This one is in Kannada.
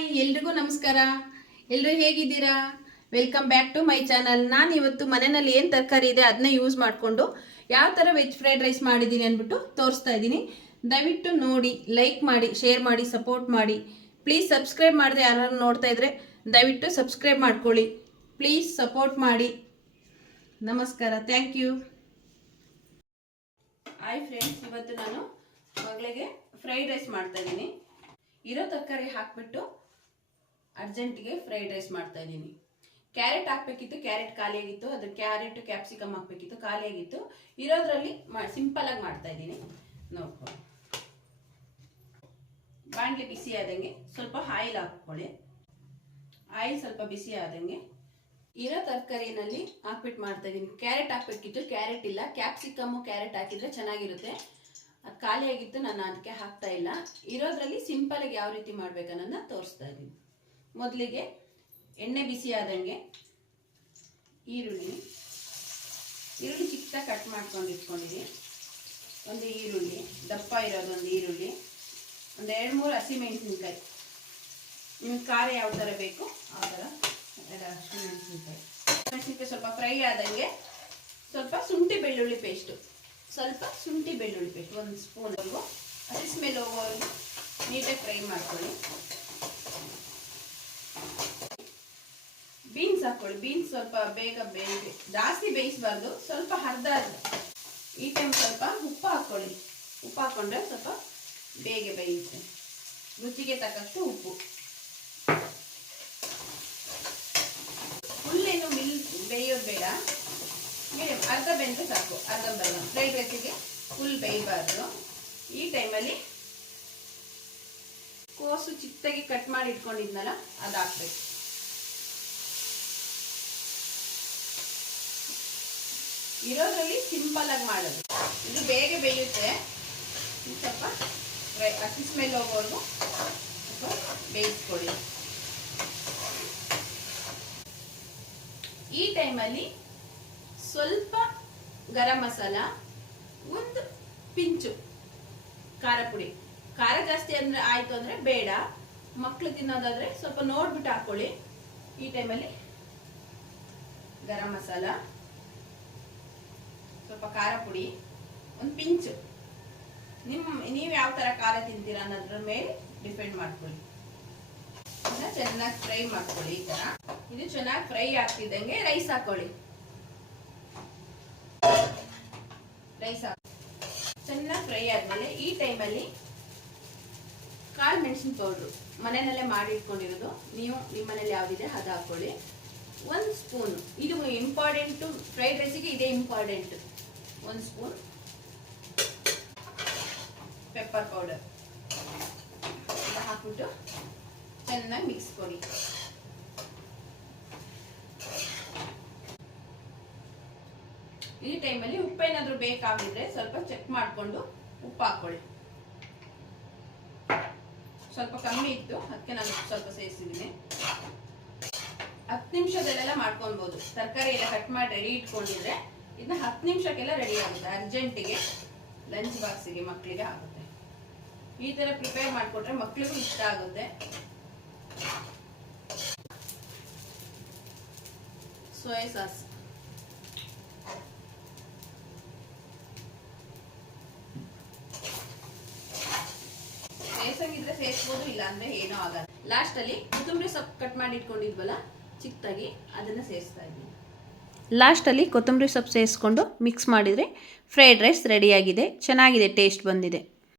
ಹಾಯ್ ಎಲ್ರಿಗೂ ನಮಸ್ಕಾರ. ಎಲ್ಲರೂ ಹೇಗಿದ್ದೀರಾ? Welcome back to my channel. ನಾನು ಇವತ್ತು ಮನೆಯಲ್ಲಿ ಏನು ತರಕಾರಿ ಇದೆ ಅದನ್ನ ಯೂಸ್ ಮಾಡಿಕೊಂಡು ಯಾವ ಥರ ವೆಜ್ ಫ್ರೈಡ್ ರೈಸ್ ಮಾಡಿದ್ದೀನಿ ಅಂದ್ಬಿಟ್ಟು ತೋರಿಸ್ತಾ ಇದ್ದೀನಿ. ದಯವಿಟ್ಟು ನೋಡಿ, ಲೈಕ್ ಮಾಡಿ, ಶೇರ್ ಮಾಡಿ, ಸಪೋರ್ಟ್ ಮಾಡಿ. ಪ್ಲೀಸ್ ಸಬ್ಸ್ಕ್ರೈಬ್ ಮಾಡದೆ ಯಾರು ನೋಡ್ತಾ ಇದ್ರೆ ದಯವಿಟ್ಟು ಸಬ್ಸ್ಕ್ರೈಬ್ ಮಾಡ್ಕೊಳ್ಳಿ. ಪ್ಲೀಸ್ ಸಪೋರ್ಟ್ ಮಾಡಿ. ನಮಸ್ಕಾರ, ಥ್ಯಾಂಕ್ ಯು. ಹಾಯ್ ಫ್ರೆಂಡ್ಸ್, ಇವತ್ತು ನಾನು ಮಗಳಿಗೆ ಫ್ರೈಡ್ ರೈಸ್ ಮಾಡ್ತಾ ಇದ್ದೀನಿ. ಇರೋ ತರಕಾರಿ ಹಾಕ್ಬಿಟ್ಟು ಅರ್ಜೆಂಟಿಗೆ ಫ್ರೈಡ್ ರೈಸ್ ಮಾಡ್ತಾ ಇದ್ದೀನಿ. ಕ್ಯಾರೆಟ್ ಹಾಕ್ಬೇಕಿತ್ತು, ಕ್ಯಾರೆಟ್ ಖಾಲಿಯಾಗಿತ್ತು. ಅದ್ರ ಕ್ಯಾರೆಟ್ ಕ್ಯಾಪ್ಸಿಕಮ್ ಹಾಕ್ಬೇಕಿತ್ತು, ಖಾಲಿಯಾಗಿತ್ತು. ಇರೋದ್ರಲ್ಲಿ ಸಿಂಪಲ್ ಆಗಿ ಮಾಡ್ತಾ ಇದ್ದೀನಿ, ನೋಡ್ಕೊಳ್ಳಿ. ಬಾಣಲೆ ಬಿಸಿ ಆದಂಗೆ ಸ್ವಲ್ಪ ಆಯಿಲ್ ಹಾಕ್ಕೊಳ್ಳಿ. ಆಯಿಲ್ ಸ್ವಲ್ಪ ಬಿಸಿ ಆದಂಗೆ ಇರೋ ತರಕಾರಿನಲ್ಲಿ ಹಾಕ್ಬಿಟ್ಟು ಮಾಡ್ತಾ ಇದ್ದೀನಿ. ಕ್ಯಾರೆಟ್ ಹಾಕ್ಬೇಕಿತ್ತು, ಕ್ಯಾರೆಟ್ ಇಲ್ಲ. ಕ್ಯಾಪ್ಸಿಕಮ್ಮು ಕ್ಯಾರೆಟ್ ಹಾಕಿದ್ರೆ ಚೆನ್ನಾಗಿರುತ್ತೆ. ಅದು ಖಾಲಿಯಾಗಿತ್ತು, ನಾನು ಅದಕ್ಕೆ ಹಾಕ್ತಾ ಇಲ್ಲ. ಇರೋದ್ರಲ್ಲಿ ಸಿಂಪಲ್ ಆಗಿ ಯಾವ ರೀತಿ ಮಾಡ್ಬೇಕನ್ನೋದನ್ನ ತೋರಿಸ್ತಾ ಇದ್ದೀನಿ. ಮೊದಲಿಗೆ ಎಣ್ಣೆ ಬಿಸಿ ಆದಂಗೆ ಈರುಳ್ಳಿ ಚಿಕ್ಕದಾಗಿ ಕಟ್ ಮಾಡ್ಕೊಂಡು ಇಟ್ಕೊಂಡಿದ್ದೀನಿ. ಒಂದು ಈರುಳ್ಳಿ, ದಪ್ಪ ಇರೋದು ಒಂದು ಈರುಳ್ಳಿ, ಒಂದು 2-3 ಹಸಿಮೆಣಸಿನ್ಕಾಯಿ. ನಿಮ್ಗೆ ಖಾರ ಯಾವ ಥರ ಬೇಕು ಆ ಥರ 2 ಹಸಿಮೆಣಸಿನ್ಕಾಯಿ. ಸ್ವಲ್ಪ ಫ್ರೈ ಆದಂಗೆ ಸ್ವಲ್ಪ ಶುಂಠಿ ಬೆಳ್ಳುಳ್ಳಿ ಪೇಸ್ಟು, ಒಂದು ಸ್ಪೂನ್ವರೆಗೂ ಹಸಿ ಸ್ಮೆಲ್ ಹೋಗೋವರೆಗೂ ನೀಟಾಗಿ ಫ್ರೈ ಮಾಡ್ಕೊಳ್ಳಿ. ಬೀನ್ಸ್ ಹಾಕ್ಕೊಳ್ಳಿ. ಬೀನ್ಸ್ ಸ್ವಲ್ಪ ಬೇಗ ಜಾಸ್ತಿ ಬೇಯಿಸಬಾರ್ದು, ಸ್ವಲ್ಪ ಅರ್ಧ. ಈ ಟೈಮ್ ಸ್ವಲ್ಪ ಉಪ್ಪು ಹಾಕ್ಕೊಳ್ಳಿ. ಉಪ್ಪು ಹಾಕ್ಕೊಂಡ್ರೆ ಸ್ವಲ್ಪ ಬೇಗ ಬೇಯುತ್ತೆ. ರುಚಿಗೆ ತಕ್ಕಷ್ಟು ಉಪ್ಪು. ಫುಲ್ಲೇನು ಬೇಯೋದು ಬೇಡ, ಮೀಡಿಯಂ ಅರ್ಧ ಬೆಂದ್ರೆ ಸಾಕು. ಅರ್ಧಂಬರ್ಧ ಫ್ರೈಡ್ ರೈಸಿಗೆ ಫುಲ್ ಬೇಯಬಾರ್ದು. ಈ ಟೈಮಲ್ಲಿ ಕೋಸು ಚಿಕ್ಕದಾಗಿ ಕಟ್ ಮಾಡಿ ಇಟ್ಕೊಂಡಿದ್ನಲ್ಲ ಅದು ಹಾಕ್ಬೇಕು. ಇರೋದ್ರಲ್ಲಿ ಸಿಂಪಲ್ ಆಗಿ ಮಾಡೋದು, ಇದು ಬೇಗ ಬೇಯುತ್ತೆ. ಸ್ವಲ್ಪ ಹಸಿ ಸ್ಮೆಲ್ ಹೋಗೋವರೆಗೂ ಸ್ವಲ್ಪ ಬೇಯಿಸ್ಕೊಳ್ಳಿ. ಈ ಟೈಮಲ್ಲಿ ಸ್ವಲ್ಪ ಗರಂ ಮಸಾಲ, ಒಂದು ಪಿಂಚು ಖಾರ ಪುಡಿ. ಖಾರ ಜಾಸ್ತಿ ಅಂದ್ರೆ ಆಯ್ತು ಅಂದ್ರೆ ಬೇಡ, ಮಕ್ಕಳು ತಿನ್ನೋದಾದ್ರೆ ಸ್ವಲ್ಪ ನೋಡ್ಬಿಟ್ಟು ಹಾಕೊಳ್ಳಿ. ಈ ಟೈಮಲ್ಲಿ ಗರಂ ಮಸಾಲ, ಸ್ವಲ್ಪ ಖಾರ ಪುಡಿ, ಒಂದು ಪಿಂಚು. ನೀವು ಯಾವ ತರ ಖಾರ ತಿಂತೀರಾ ಅನ್ನೋದ್ರ ಮೇಲೆ ಡಿಪೆಂಡ್ ಮಾಡ್ಕೊಳ್ಳಿ. ಇದನ್ನ ಚೆನ್ನಾಗಿ ಫ್ರೈ ಮಾಡ್ಕೊಳ್ಳಿ. ಈ ತರ ಇದು ಚೆನ್ನಾಗಿ ಫ್ರೈ ಆಗ್ತಿದ್ದಂಗೆ ರೈಸ್ ಹಾಕೊಳ್ಳಿ. ರೈಸ್ ಚೆನ್ನಾಗಿ ಫ್ರೈ ಆದ್ಮೇಲೆ ಈ ಟೈಮಲ್ಲಿ ಕಾಳು ಮೆಣಸಿನ ಪೌಡ್ರು ಮನೆಯಲ್ಲೇ ಮಾಡಿ ಇಟ್ಕೊಂಡಿರೋದು, ನೀವು ನಿಮ್ಮ ಮನೇಲಿ ಯಾವ್ದಿದೆ ಅದು ಹಾಕೊಳ್ಳಿ. 1 ಸ್ಪೂನ್, ಇದು ಇಂಪಾರ್ಟೆಂಟು ಫ್ರೈಡ್ ರೈಸಿಗೆ, ಇದೇ ಇಂಪಾರ್ಟೆಂಟ್. 1 ಸ್ಪೂನ್ ಪೆಪ್ಪರ್ ಪೌಡರ್ ಹಾಕ್ಬಿಟ್ಟು ಚೆನ್ನಾಗಿ ಮಿಕ್ಸ್ ಕೊಡಿ. ಈ ಟೈಮಲ್ಲಿ ಉಪ್ಪೇನಾದ್ರೂ ಬೇಕಾಗಿದ್ರೆ ಸ್ವಲ್ಪ ಚೆಕ್ ಮಾಡಿಕೊಂಡು ಉಪ್ಪು ಹಾಕೊಳ್ಳಿ. ಸ್ವಲ್ಪ ಕಮ್ಮಿ ಇತ್ತು, ಅದಕ್ಕೆ ನಾನು ಸ್ವಲ್ಪ ಸೇರಿಸಿದ್ದೀನಿ. 10 ನಿಮಿಷದಲ್ಲೆಲ್ಲ ಮಾಡ್ಕೊಳ್ಬಹುದು. ತರಕಾರಿ ಎಲ್ಲ ಕಟ್ ಮಾಡಿ ರೆಡಿ ಇಟ್ಕೊಂಡಿದ್ರೆ ಇದನ್ನ 10 ನಿಮಿಷಕ್ಕೆಲ್ಲ ರೆಡಿ ಆಗುತ್ತೆ. ಅರ್ಜೆಂಟಿಗೆ ಲಂಚ್ ಬಾಕ್ಸಿಗೆ ಮಕ್ಕಳಿಗೆ ಆಗುತ್ತೆ. ಈ ತರ ಪ್ರಿಪೇರ್ ಮಾಡಿಕೊಟ್ರೆ ಮಕ್ಕಳಿಗೂ ಇಷ್ಟ ಆಗುತ್ತೆ. ಸೋಯಾ ಸಾಸ್, ಸೇರ್ಸಂಗಿದ್ರೆ ಸೇರಿಸಬಹುದು, ಇಲ್ಲ ಅಂದ್ರೆ ಏನೋ ಆಗಲ್ಲ. ಲಾಸ್ಟ್ ಅಲ್ಲಿ ಕೊತ್ತಂಬರಿ ಸೊಪ್ಪು ಕಟ್ ಮಾಡಿ ಇಟ್ಕೊಂಡಿದ್ವಲ್ಲ ಚಿಕ್ಕದಾಗಿ, ಅದನ್ನ ಸೇರಿಸ್ತಾ ಇದ್ದೀನಿ. ಲಾಸ್ಟಲ್ಲಿ ಕೊತ್ತಂಬರಿ ಸೊಪ್ಪು ಸೇರಿಸ್ಕೊಂಡು ಮಿಕ್ಸ್ ಮಾಡಿದರೆ ಫ್ರೈಡ್ ರೈಸ್ ರೆಡಿಯಾಗಿದೆ. ಚೆನ್ನಾಗಿದೆ, ಟೇಸ್ಟ್ ಬಂದಿದೆ.